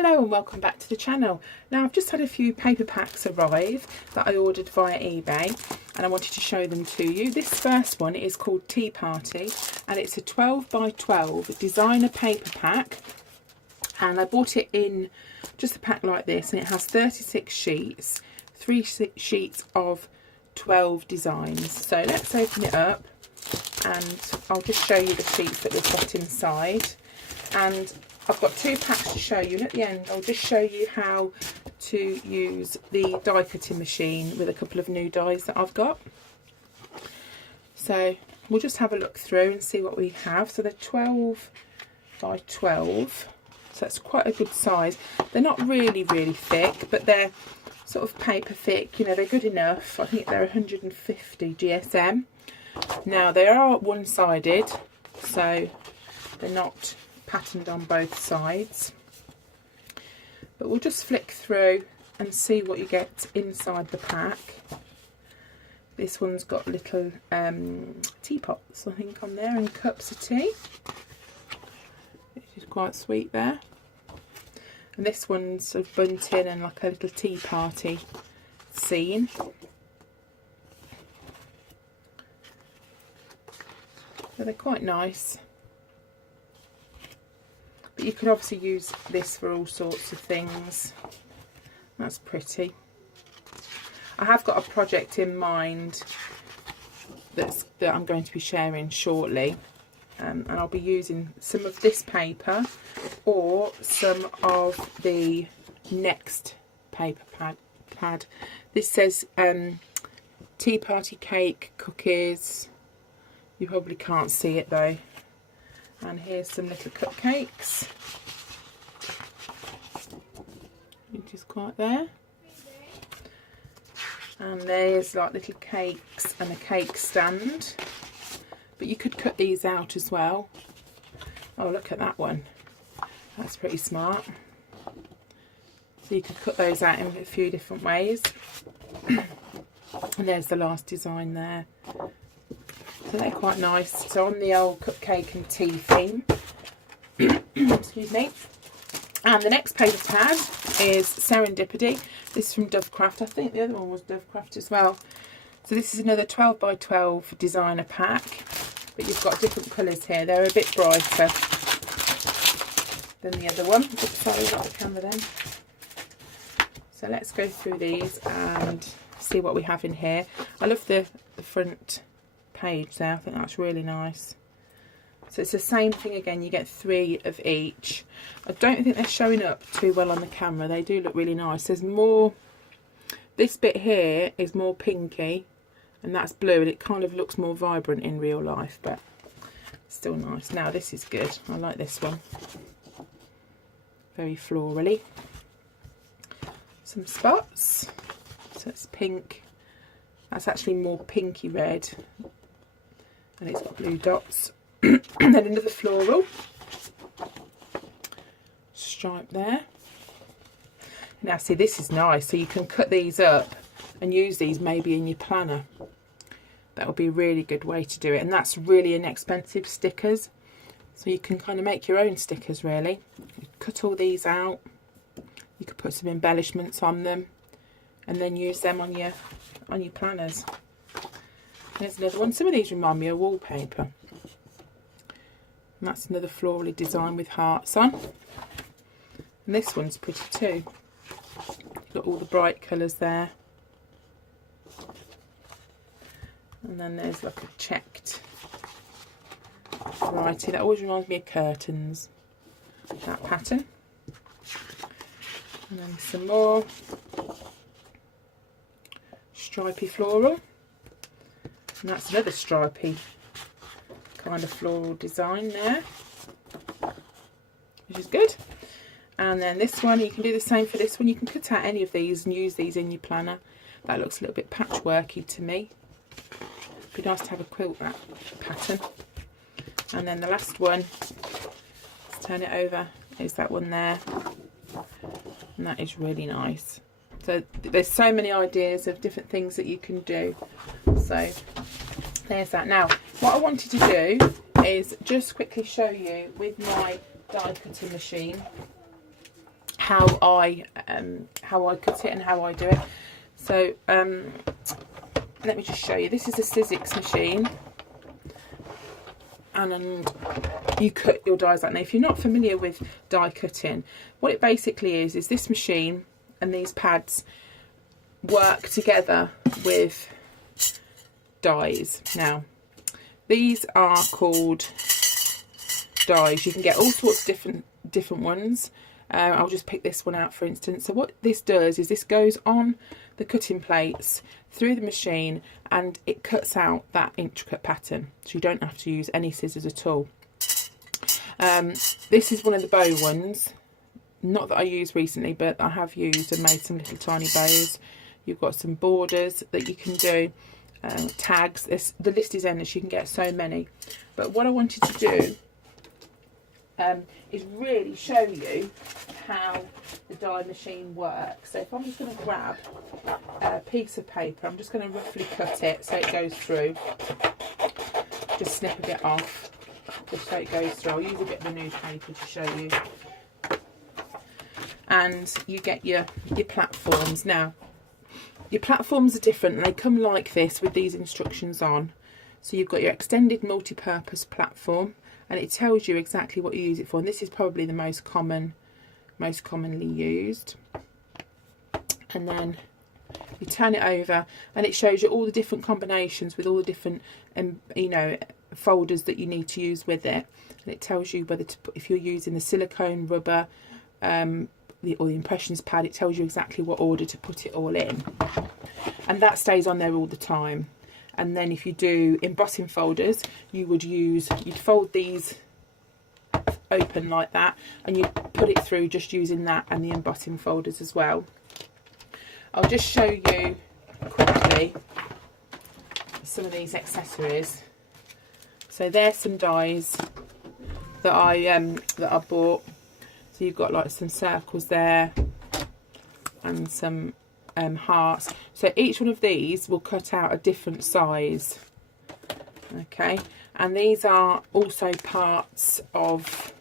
Hello and welcome back to the channel. Now I've just had a few paper packs arrive that I ordered via eBay and I wanted to show them to you. This first one is called Tea Party and it's a 12 by 12 designer paper pack, and I bought it in just a pack like this, and it has 36 sheets, 3 sheets of 12 designs. So let's open it up and I'll just show you the sheets that we've got inside. And I've got 2 packs to show you, and at the end I'll just show you how to use the die cutting machine with a couple of new dies that I've got. So we'll just have a look through and see what we have. So they're 12 by 12, so that's quite a good size. They're not really thick, but they're sort of paper thick, you know, they're good enough. I think they're 150 GSM. Now they are one-sided, so they're not patterned on both sides, but we'll just flick through and see what you get inside the pack. This one's got little teapots, I think, on there, and cups of tea, which is quite sweet there. And this one's sort of bunting and like a little tea party scene. So they're quite nice. But you could obviously use this for all sorts of things. That's pretty. I have got a project in mind that I'm going to be sharing shortly, and I'll be using some of this paper or some of the next paper pad. This says tea party cake, cookies. You probably can't see it though. And here's some little cupcakes, which is quite there. And there's like little cakes and a cake stand. But you could cut these out as well. Oh, look at that one. That's pretty smart. So you could cut those out in a few different ways. And there's the last design there. So they're quite nice. So on the old cupcake and tea theme. Excuse me. And the next paper pad is Serendipity. This is from Dovecraft. I think the other one was Dovecraft as well. So this is another 12 by 12 designer pack. But you've got different colours here. They're a bit brighter than the other one. Oops, sorry, got the camera then. So let's go through these and see what we have in here. I love the front page there. I think that's really nice. So it's the same thing again, you get 3 of each. I don't think they're showing up too well on the camera. They do look really nice. There's more, this bit here is more pinky and that's blue, and it kind of looks more vibrant in real life, but still nice. Now this is good. I like this one. Very florally. Some spots. So it's pink. That's actually more pinky red. And it's got blue dots. And then another floral stripe there. Now see, this is nice, so you can cut these up and use these maybe in your planner. That would be a really good way to do it, and that's really inexpensive stickers, so you can kind of make your own stickers really. You cut all these out, you could put some embellishments on them and then use them on your planners. There's another one. Some of these remind me of wallpaper. And that's another florally design with hearts on. And this one's pretty too. You've got all the bright colours there. And then there's like a checked variety. That always reminds me of curtains, that pattern. And then some more stripy floral. And that's another stripy kind of floral design there, which is good. And then this one, you can do the same for this one. You can cut out any of these and use these in your planner. That looks a little bit patchworky to me. It'd be nice to have a quilt that pattern. And then the last one, let's turn it over, is that one there. And that is really nice. So there's so many ideas of different things that you can do. So there's that. Now what I wanted to do is just quickly show you with my die cutting machine how I cut it and how I do it. So let me just show you. This is a sizzix machine, and you cut your dies like that. Now, if you're not familiar with die cutting, what it basically is this machine and these pads work together with dies. Now, these are called dies. You can get all sorts of different ones. I'll just pick this one out for instance. So what this does is this goes on the cutting plates through the machine, and it cuts out that intricate pattern, so you don't have to use any scissors at all. This is one of the bow ones, not that I used recently, but I have used and made some little tiny bows. You've got some borders that you can do, tags. The list is endless, you can get so many. But what I wanted to do is really show you how the die machine works. So if I'm just going to grab a piece of paper, I'm just going to roughly cut it so it goes through. Just snip a bit off, just so it goes through. I'll use a bit of a newspaper to show you. And you get your platforms. Now, your platforms are different, and they come like this with these instructions on. So you've got your extended multi-purpose platform, and it tells you exactly what you use it for. And this is probably the most commonly used. And then you turn it over, and it shows you all the different combinations with all the different, folders that you need to use with it. And it tells you whether to put, if you're using the silicone, rubber, or the impressions pad, it tells you exactly what order to put it all in. And that stays on there all the time. And then if you do embossing folders, you'd fold these open like that, and you put it through just using that and the embossing folders as well. I'll just show you quickly some of these accessories. So there's some dies that I bought. So you've got like some circles there and some hearts. So each one of these will cut out a different size. Okay, and these are also parts of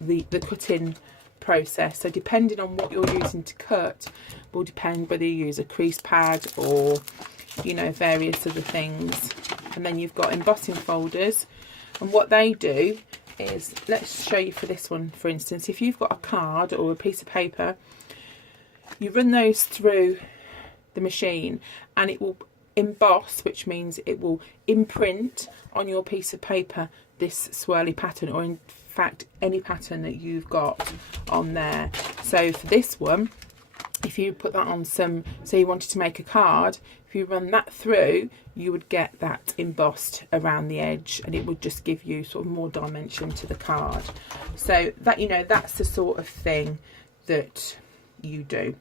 the cutting process. So depending on what you're using to cut will depend whether you use a crease pad or various other things. And then you've got embossing folders, and what they do is, let's show you for this one for instance. If you've got a card or a piece of paper, you run those through the machine and it will emboss, which means it will imprint on your piece of paper this swirly pattern, or in fact any pattern that you've got on there. So for this one, if you put that on say you wanted to make a card, if you run that through, you would get that embossed around the edge, and it would just give you sort of more dimension to the card. So that that's the sort of thing that you do.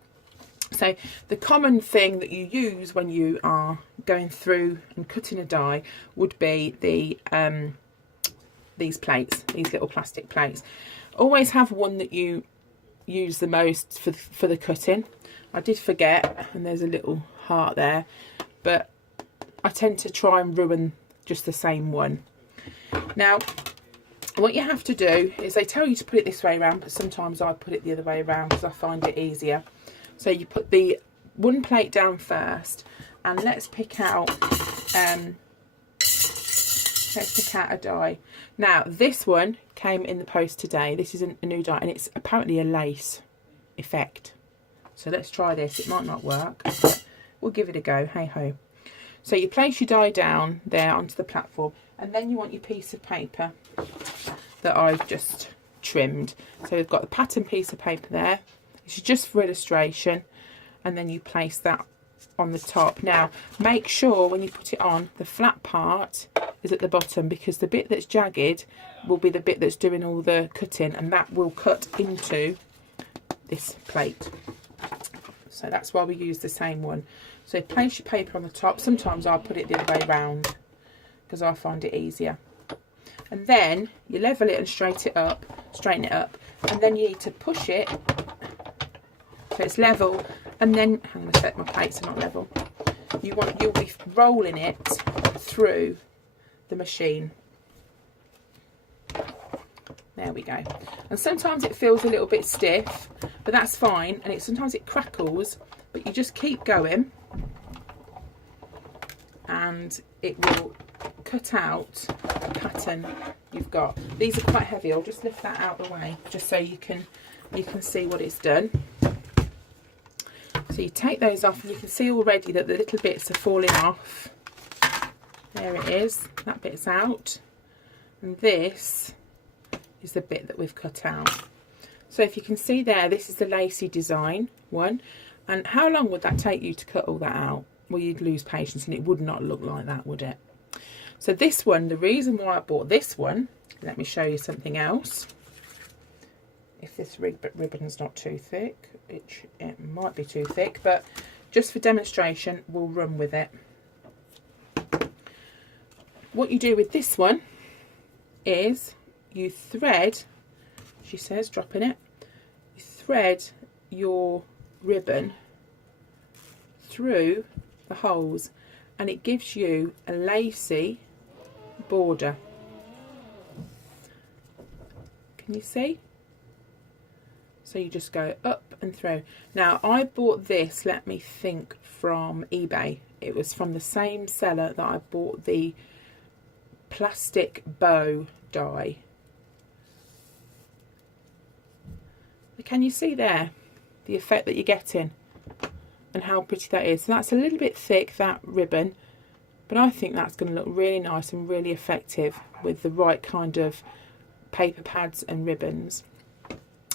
So the common thing that you use when you are going through and cutting a die would be these plates, these little plastic plates. Always have one that you use the most for the cutting. I did forget, and there's a little heart there, but I tend to try and ruin just the same one. Now, what you have to do is, they tell you to put it this way around, but sometimes I put it the other way around because I find it easier. So you put the one plate down first, and let's pick out a die. Now this one came in the post today. This is a new die, and it's apparently a lace effect. So let's try this. It might not work, but we'll give it a go. Hey ho. So you place your die down there onto the platform, and then you want your piece of paper that I've just trimmed. So we've got the pattern piece of paper there. This is just for illustration, and then you place that on the top. Now make sure when you put it on, the flat part is at the bottom, because the bit that's jagged will be the bit that's doing all the cutting, and that will cut into this plate. So that's why we use the same one. So place your paper on the top. Sometimes I'll put it the other way around because I find it easier. And then you level it and straighten it up, and then you need to push it so it's level. And then, hang on a sec, my plates are not level. You'll be rolling it through the machine. There we go. And sometimes it feels a little bit stiff, but that's fine. And sometimes it crackles, but you just keep going and it will cut out the pattern you've got. These are quite heavy. I'll just lift that out of the way just so you can see what it's done. So you take those off and you can see already that the little bits are falling off. There it is, that bit's out, and this is the bit that we've cut out. So if you can see there, this is the lacy design one. And how long would that take you to cut all that out? Well, you'd lose patience and it would not look like that, would it? So this one, the reason why I bought this one, let me show you something else. If this ribbon's not too thick, it might be too thick, but just for demonstration, we'll run with it. What you do with this one is you thread, she says, dropping it, you thread your ribbon through the holes and it gives you a lacy border. Can you see? So you just go up and through. Now I bought this, let me think, from eBay. It was from the same seller that I bought the plastic bow die. Can you see there the effect that you're getting and how pretty that is? So that's a little bit thick, that ribbon, but I think that's going to look really nice and really effective with the right kind of paper pads and ribbons.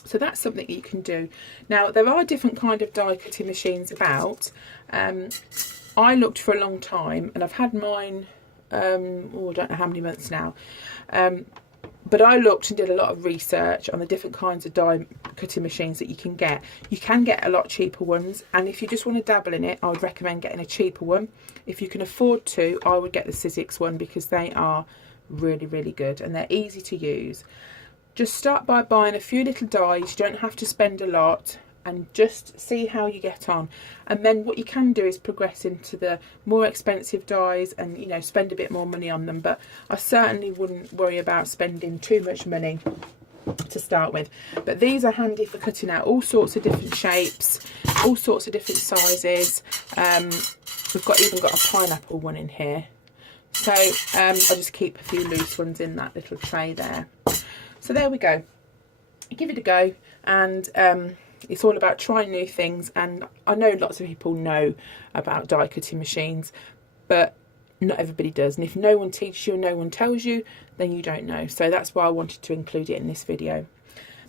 So that's something you can do. Now there are different kind of die cutting machines about. I looked for a long time and I've had mine I don't know how many months now, but I looked and did a lot of research on the different kinds of die cutting machines that you can get. You can get a lot cheaper ones, and if you just want to dabble in it, I would recommend getting a cheaper one. If you can afford to, I would get the sizzix one because they are really, really good and they're easy to use. Just start by buying a few little dies. You don't have to spend a lot, and just see how you get on. And then what you can do is progress into the more expensive dies and, you know, spend a bit more money on them. But I certainly wouldn't worry about spending too much money to start with. But these are handy for cutting out all sorts of different shapes, all sorts of different sizes. We've even got a pineapple one in here. So I'll just keep a few loose ones in that little tray there. So there we go. Give it a go, and it's all about trying new things. And I know lots of people know about die cutting machines, but not everybody does. And if no one teaches you and no one tells you, then you don't know. So that's why I wanted to include it in this video.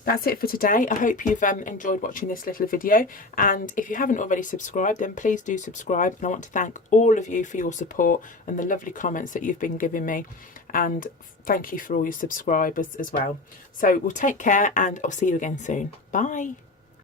That's it for today. I hope you've enjoyed watching this little video, and if you haven't already subscribed, then please do subscribe. And I want to thank all of you for your support and the lovely comments that you've been giving me, and thank you for all your subscribers as well. So we'll take care, and I'll see you again soon. Bye.